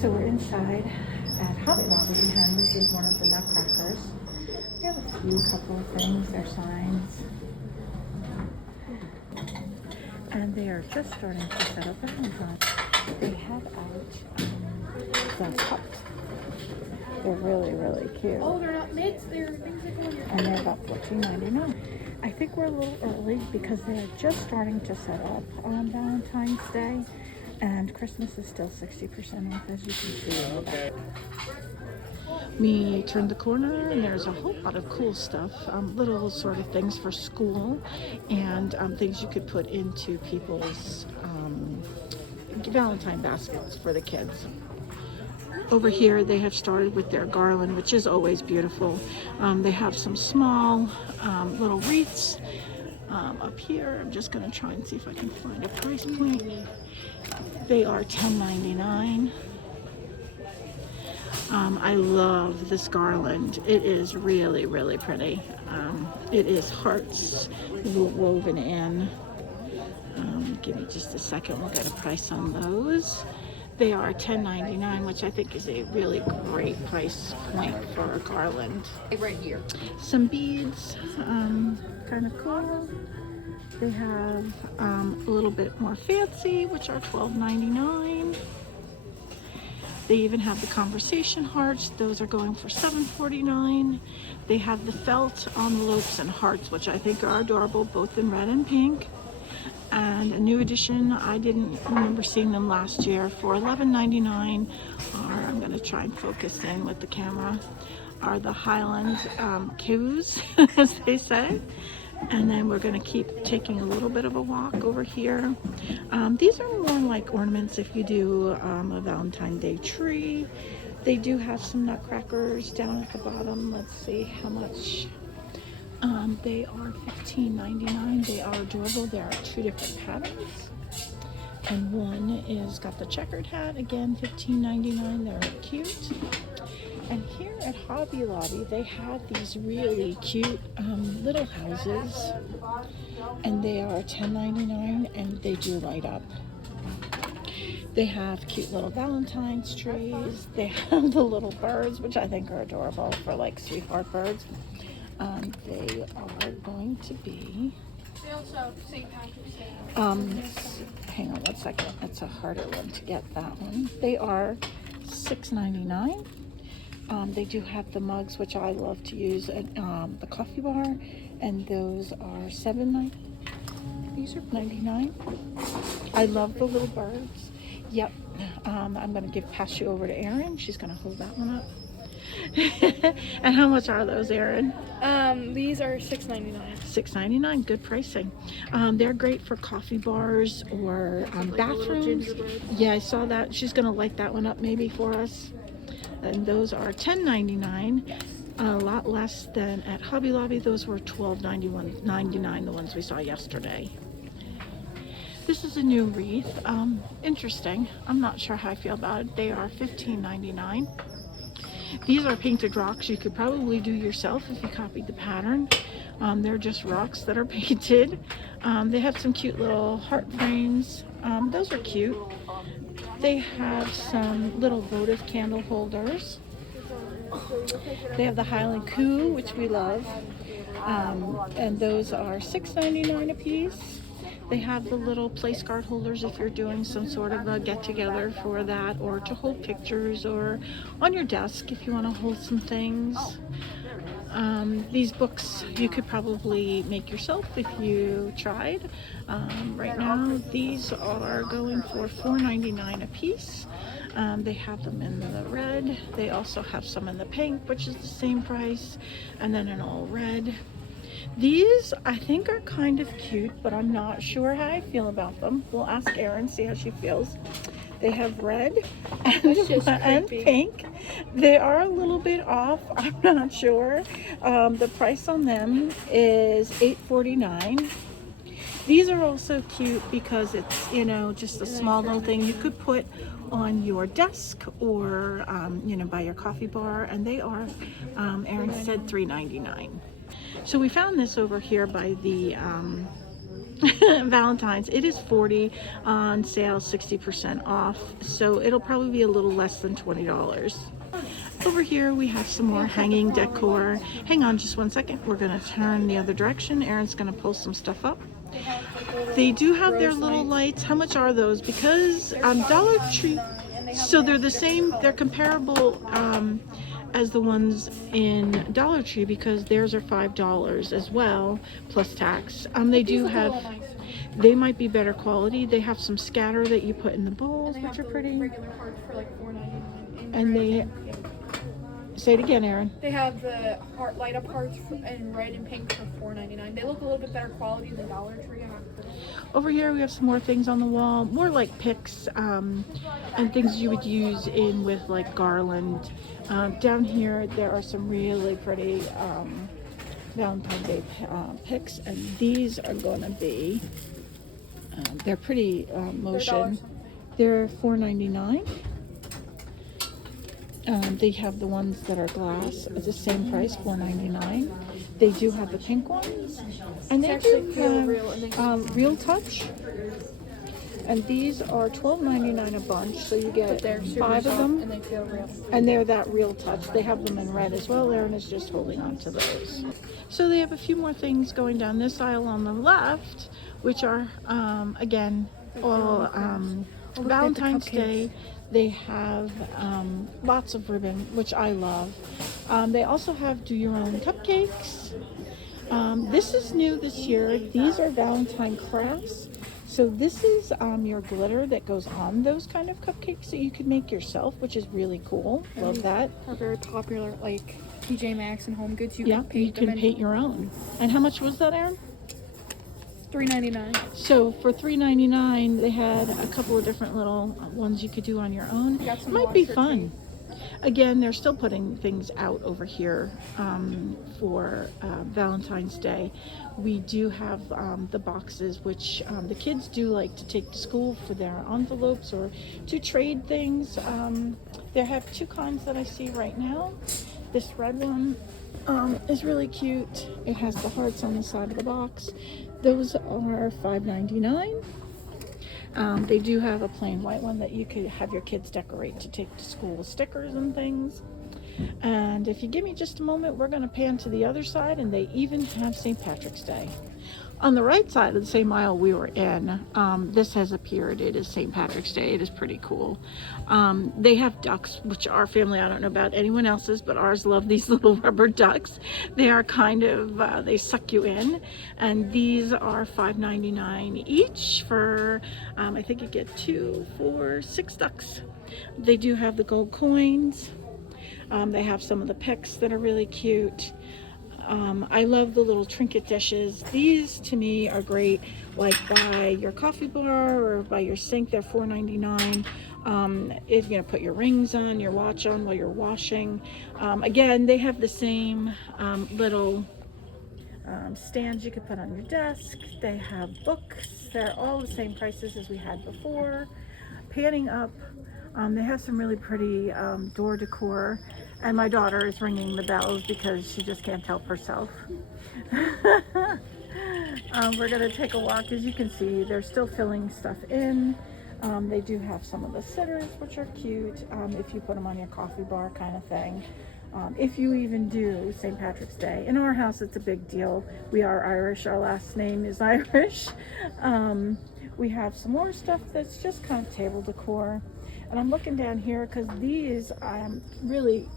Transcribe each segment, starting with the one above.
So we're inside at Hobby Lobby, and this is one of the nutcrackers. We have a couple of things, their signs. And they are just starting to set up Valentine. They have out the cups. They're really, really cute. Oh, they're not mitts, they're things that go in your And they're about $14.99. I think we're a little early because they're just starting to set up on Valentine's Day. And Christmas is still 60% off, as you can see. Okay. We turned the corner and there's a whole lot of cool stuff, little sort of things for school and things you could put into people's Valentine baskets for the kids. Over here they have started with their garland, which is always beautiful. They have some small little wreaths up here. I'm just going to try and see if I can find a price point. They are $10.99. I love this garland. It is really, really pretty. It is hearts woven in. Give me just a second. We'll get a price on those. They are $10.99, which I think is a really great price point for a garland. right here. Some beads, kind of cool. They have a little bit more fancy, which are $12.99. They even have the conversation hearts. Those are going for $7.49. They have the felt envelopes and hearts, which I think are adorable, both in red and pink. And a new edition, I didn't remember seeing them last year, for $11.99. Or I'm going to try and focus in with the camera, are the Highland cues, as they say. And then we're going to keep taking a little bit of a walk over here. These are more like ornaments if you do a Valentine's Day tree. They do have some nutcrackers down at the bottom. Let's see how much. They are $15.99. They are adorable. There are two different patterns. And one is got the checkered hat. Again, $15.99. They're cute. And here at Hobby Lobby, they have these really cute little houses. And they are $10.99 and they do light up. They have cute little Valentine's trees. They have the little birds, which I think are adorable for like sweetheart birds. They are going to be, They also have St. Patrick's Day. hang on one second, it's a harder one to get, that one. They are $6.99. They do have the mugs, which I love to use at the coffee bar, and those are $7.99. These are $99. I love the little birds. Yep. I'm going to pass you over to Erin. She's going to hold that one up. And how much are those, Erin? These are $6.99. $6.99. Good pricing. They're great for coffee bars or Like bathrooms. Yeah, I saw that. She's going to light that one up maybe for us. And those are $10.99. Yes. A lot less than at Hobby Lobby. Those were $12.99, the ones we saw yesterday. This is a new wreath. Interesting. I'm not sure how I feel about it. They are $15.99. These are painted rocks you could probably do yourself if you copied the pattern. They're just rocks that are painted. They have some cute little heart frames. Those are cute. They have some little votive candle holders. They have the Highland Coup, which we love. And those are $6.99 a piece. They have the little place card holders if you're doing some sort of a get-together for that, or to hold pictures, or on your desk if you want to hold some things. These books you could probably make yourself if you tried. Right now these are going for $4.99 a piece. They have them in the red. They also have some in the pink, which is the same price, and then in all red. These I think are kind of cute, but I'm not sure how I feel about them. We'll ask Erin, see how she feels. They have red and pink. They are a little bit off. I'm not sure. The price on them is $8.49. These are also cute because it's, you know, just a small little thing you could put on your desk or, you know, by your coffee bar. And they are, Erin said, $3.99. So we found this over here by the Valentine's. It is 40 on sale, 60% off. So it'll probably be a little less than $20. Over here we have some more hanging decor. Hang on just one second. We're going to turn the other direction. Aaron's going to pull some stuff up. They do have their little lights. How much are those? Because Dollar Tree, so they're the same, they're comparable as the ones in Dollar Tree because theirs are $5 as well, plus tax. They do have, they might be better quality. They have some scatter that you put in the bowls, which are pretty. And they, say it again, Aaron. They have the light up hearts in red and pink for $4.99. They look a little bit better quality than Dollar Tree. Over here we have some more things on the wall, more like picks and things you would use in with like garland. Down here there are some really pretty Valentine's Day picks, and these are going to be, they're pretty motion. They're $4.99. They have the ones that are glass at the same price, $4.99. They do have the pink ones, and they do have Real Touch. And these are $12.99 a bunch, so you get 5 of them, and they feel real. and they're that Real Touch. They have them in red as well. Aaron is just holding on to those. So they have a few more things going down this aisle on the left, which are again all Valentine's Day. They have lots of ribbon, which I love. They also have do your own cupcakes. This is new this year. These are Valentine crafts. So this is your glitter that goes on those kind of cupcakes that you could make yourself, which is really cool. Love that. Are very popular, like TJ Maxx and Home Goods. You You can paint your own. And how much was that, Aaron? $3.99. So for $3.99, they had a couple of different little ones you could do on your own. It might be fun. Again, they're still putting things out over here for Valentine's Day. We do have the boxes, which the kids do like to take to school for their envelopes or to trade things. They have 2 kinds that I see right now. This red one is really cute. It has the hearts on the side of the box. Those are $5.99. They do have a plain white one that you could have your kids decorate to take to school with stickers and things. And if you give me just a moment, we're going to pan to the other side, and they even have St. Patrick's Day. On the right side of the same aisle we were in, this has appeared. It is St. Patrick's Day. It is pretty cool. They have ducks, which our family, I don't know about anyone else's, but ours love these little rubber ducks. They are kind of, they suck you in. And these are $5.99 each for, I think you get 2, 4, 6 ducks. They do have the gold coins. They have some of the picks that are really cute. I love the little trinket dishes. These to me are great, like by your coffee bar or by your sink. They're $4.99. If you're gonna put your rings on, your watch on while you're washing. Again, they have the same little stands you could put on your desk. They have books. They're all the same prices as we had before. Panning up, they have some really pretty door decor. And my daughter is ringing the bells because she just can't help herself. We're going to take a walk. As you can see, they're still filling stuff in. They do have some of the sitters, which are cute, if you put them on your coffee bar kind of thing. If you even do St. Patrick's Day. In our house, it's a big deal. We are Irish. Our last name is Irish. We have some more stuff that's just kind of table decor. And I'm looking down here because these really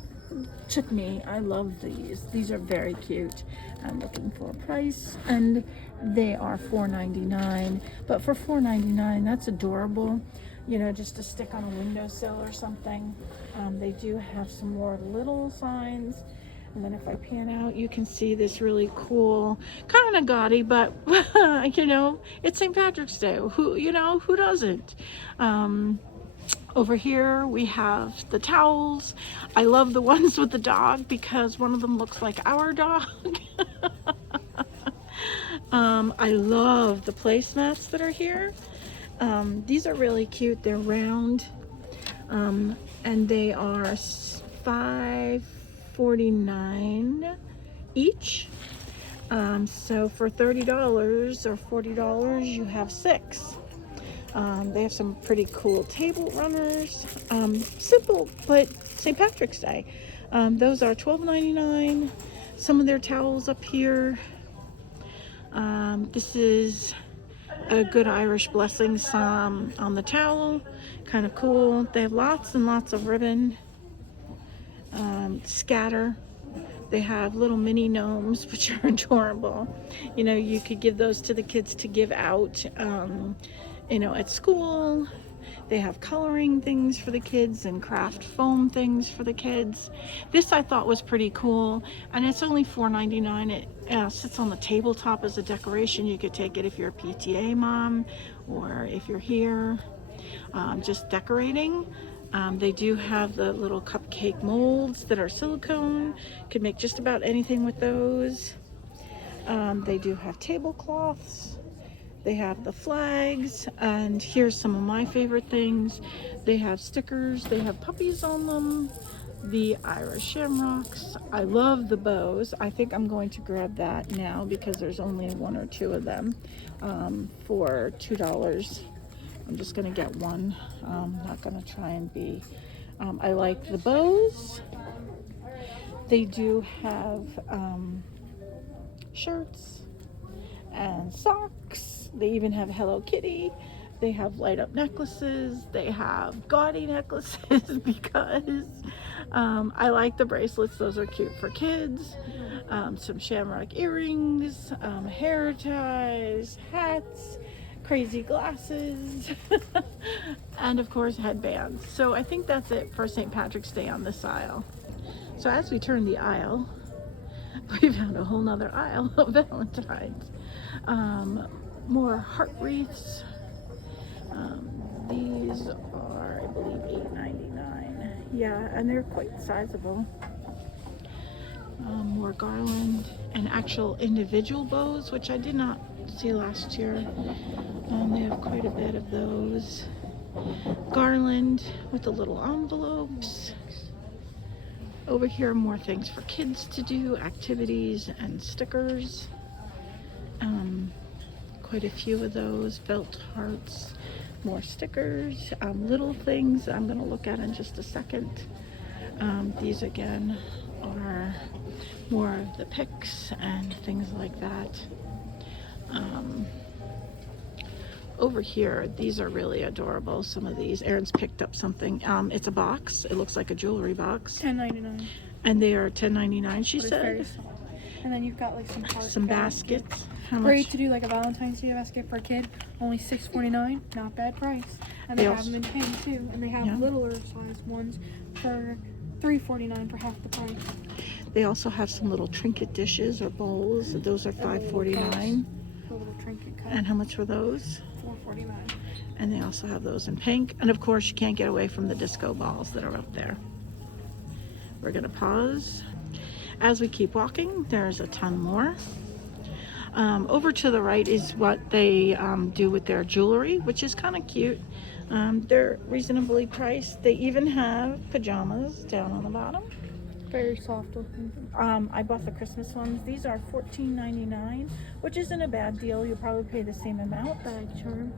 took me. I love these. These are very cute. I'm looking for a price, and they are $4.99. But for $4.99, that's adorable. You know, just to stick on a windowsill or something. They do have some more little signs. And then if I pan out, you can see this really cool, kind of gaudy, but you know, it's St. Patrick's Day. Who doesn't? Over here we have the towels. I love the ones with the dog because one of them looks like our dog. I love the placemats that are here. These are really cute. They're round, and they are $5.49 each. So for $30 or $40, you have 6. They have some pretty cool table runners. Simple, but St. Patrick's Day. Those are $12.99. Some of their towels up here. This is a good Irish blessing on the towel. Kind of cool. They have lots and lots of ribbon. Scatter. They have little mini gnomes, which are adorable. You know, you could give those to the kids to give out, you know, at school. They have coloring things for the kids and craft foam things for the kids. This I thought was pretty cool, and it's only $4.99. It sits on the tabletop as a decoration. You could take it if you're a PTA mom or if you're here just decorating. They do have the little cupcake molds that are silicone. Could make just about anything with those. They do have tablecloths. They have the flags, and here's some of my favorite things. They have stickers. They have puppies on them. The Irish shamrocks. I love the bows. I think I'm going to grab that now because there's only 1 or 2 of them for $2. I'm just going to get one. I'm not going to try and be. I like the bows. They do have shirts and socks. They even have Hello Kitty. They have light up necklaces. They have gaudy necklaces because I like the bracelets. Those are cute for kids. Some shamrock earrings, hair ties, hats, crazy glasses, and of course headbands. So I think that's it for St. Patrick's Day on this aisle. So as we turn the aisle, we found a whole nother aisle of Valentine's. More heart wreaths. These are, I believe, $8.99. Yeah, and they're quite sizable. More garland and actual individual bows, which I did not see last year. They have quite a bit of those. Garland with the little envelopes. Over here, more things for kids to do, activities and stickers. Quite a few of those, felt hearts, more stickers, little things I'm going to look at in just a second. These again are more of the picks and things like that. Over here, these are really adorable. Some of these, Erin's picked up something. It's a box. It looks like a jewelry box. $10.99. And they are $10.99, she But it's said. very soft. And then you've got like some baskets. How much? Great to do like a Valentine's Day basket for a kid. Only $6.49. Not bad price. And they have them in pink too. And they have littler size ones for $3.49 for half the price. They also have some little trinket dishes or bowls. Those are $5.49. The little trinket cup. And how much were those? $4.49. And they also have those in pink. And of course, you can't get away from the disco balls that are up there. We're gonna pause. As we keep walking, there's a ton more. Over to the right is what they do with their jewelry, which is kind of cute. They're reasonably priced. They even have pajamas down on the bottom. Very soft looking. I bought the Christmas ones. These are $14.99, which isn't a bad deal. You'll probably pay the same amount. Bag charm.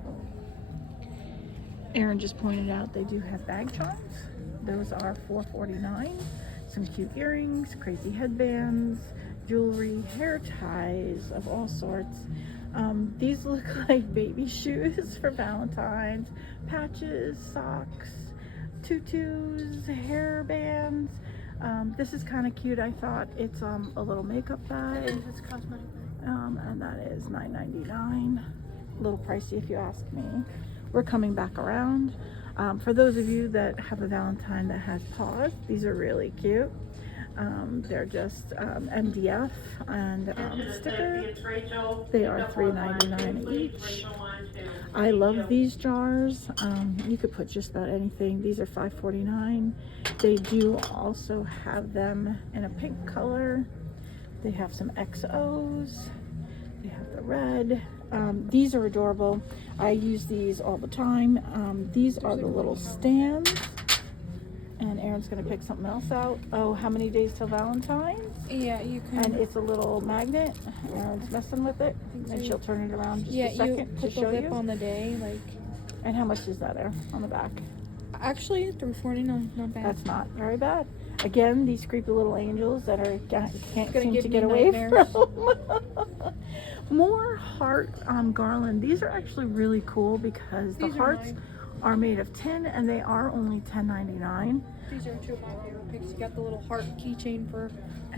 Erin just pointed out they do have bag charms. Those are $4.49. Some cute earrings, crazy headbands, jewelry, hair ties of all sorts. These look like baby shoes for Valentine's. Patches, socks, tutus, hair bands. This is kind of cute, I thought. It's a little makeup bag. It's cosmetic. And that is $9.99. A little pricey if you ask me. We're coming back around. For those of you that have a Valentine that has paws, these are really cute. They're just MDF and sticker. They are $3.99 each. I love these jars. You could put just about anything. These are $5.49. They do also have them in a pink color. They have some XOs. They have the red. These are adorable. I use these all the time. These are the little stands. And Erin Aaron's gonna pick something else out. Oh, how many days till Valentine's? Yeah, you can. And it's a little magnet. Aaron's messing with it, and she'll turn it around just a second you to put the show lip you. on the day, like. And how much is that there on the back? Actually, $3.49, not bad. That's not very bad. Again, these creepy little angels that are can't seem give to me get away nightmares. from. More heart garland. These are actually really cool because the These are hearts mine. are made of tin and they are only $10.99. These are two of my favorite picks. You got the little heart keychain for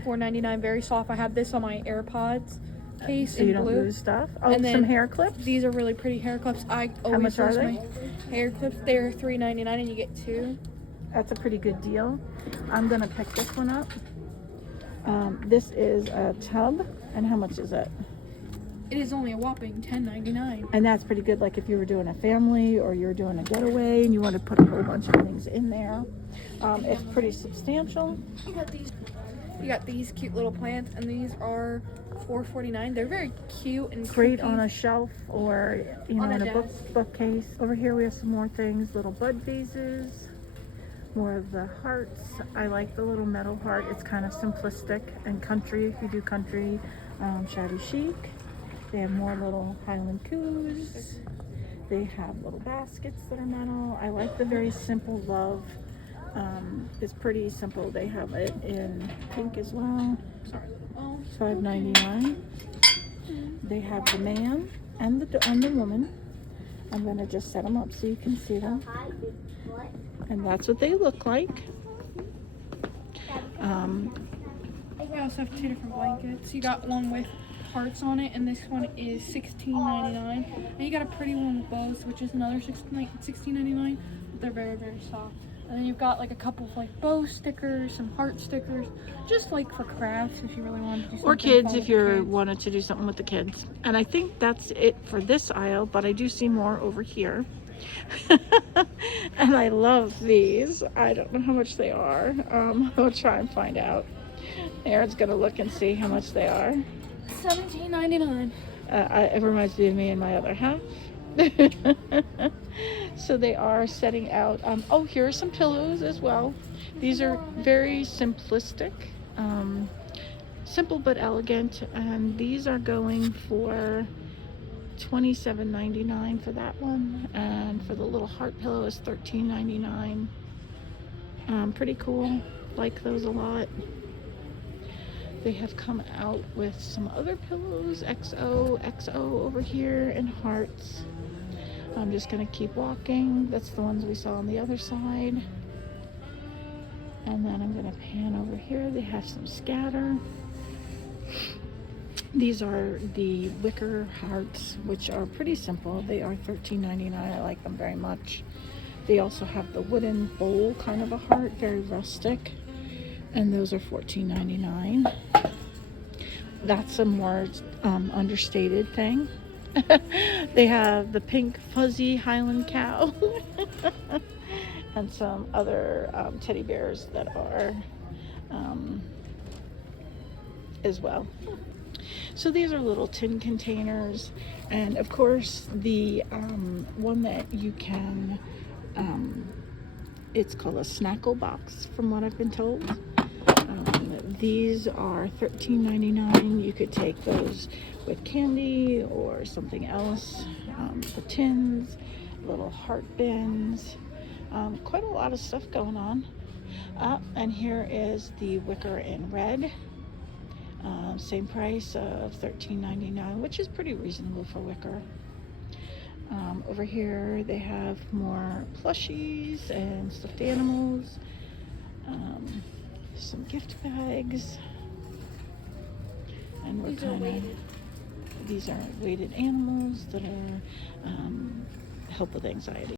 $4.99, very soft. I have this on my AirPods case So you in don't blue. lose stuff. Oh, And then some hair clips. These are really pretty hair clips. I always much are lose they? my hair clips. They're $3.99 and you get two. That's a pretty good deal. I'm gonna pick this one up. This is a tub, and how much is it? It is only a whopping $10.99. And that's pretty good, like if you were doing a family or you were doing a getaway and you want to put a whole bunch of things in there. It's pretty substantial. You got these cute little plants, and these are $4.49. They're very cute and Great creepy. on a shelf or On a in a desk. bookcase. Over here we have some more things, little bud vases, more of the hearts. I like the little metal heart. It's kind of simplistic and country if you do country, shabby chic. They have more little Highland coos. They have little baskets that are metal. I like the very simple love. It's pretty simple. They have it in pink as well. $5.99. They have the man and the woman. I'm gonna just set them up so you can see them. And that's what they look like. We also have two different blankets. You got one with hearts on it, and this one is $16.99. And you got a pretty one with bows, which is another $16.99. But they're very, very soft. And then you've got like a couple of like bow stickers, some heart stickers, just like for crafts if you really want to do something. Or kids fun if with you the kids. wanted to do something with the kids. And I think that's it for this aisle, but I do see more over here. And I love these. I don't know how much they are. I'll try and find out. Aaron's gonna look and see how much they are. $17.99. It reminds me of me and my other half. So they are setting out. Oh, here are some pillows as well. These are very simplistic, simple but elegant, and these are going for $27.99 for that one, and for the little heart pillow is $13.99. Pretty cool. Like those a lot. They have come out with some other pillows, XO over here, and hearts. I'm just gonna keep walking. That's the ones we saw on the other side. And then I'm gonna pan over here. They have some scatter. These are the wicker hearts, which are pretty simple. They are $13.99. I like them very much. They also have the wooden bowl kind of a heart, very rustic. And those are $14.99. That's a more understated thing. They have the pink fuzzy Highland cow and some other teddy bears that are as well. So these are little tin containers, and of course the one that you can it's called a snackle box from what I've been told. These are $13.99. You could take those with candy or something else. The tins, little heart bins, quite a lot of stuff going on. And here is the wicker in red. Same price of $13.99, which is pretty reasonable for wicker. Over here they have more plushies and stuffed animals. Some gift bags, and these are weighted animals that are help with anxiety.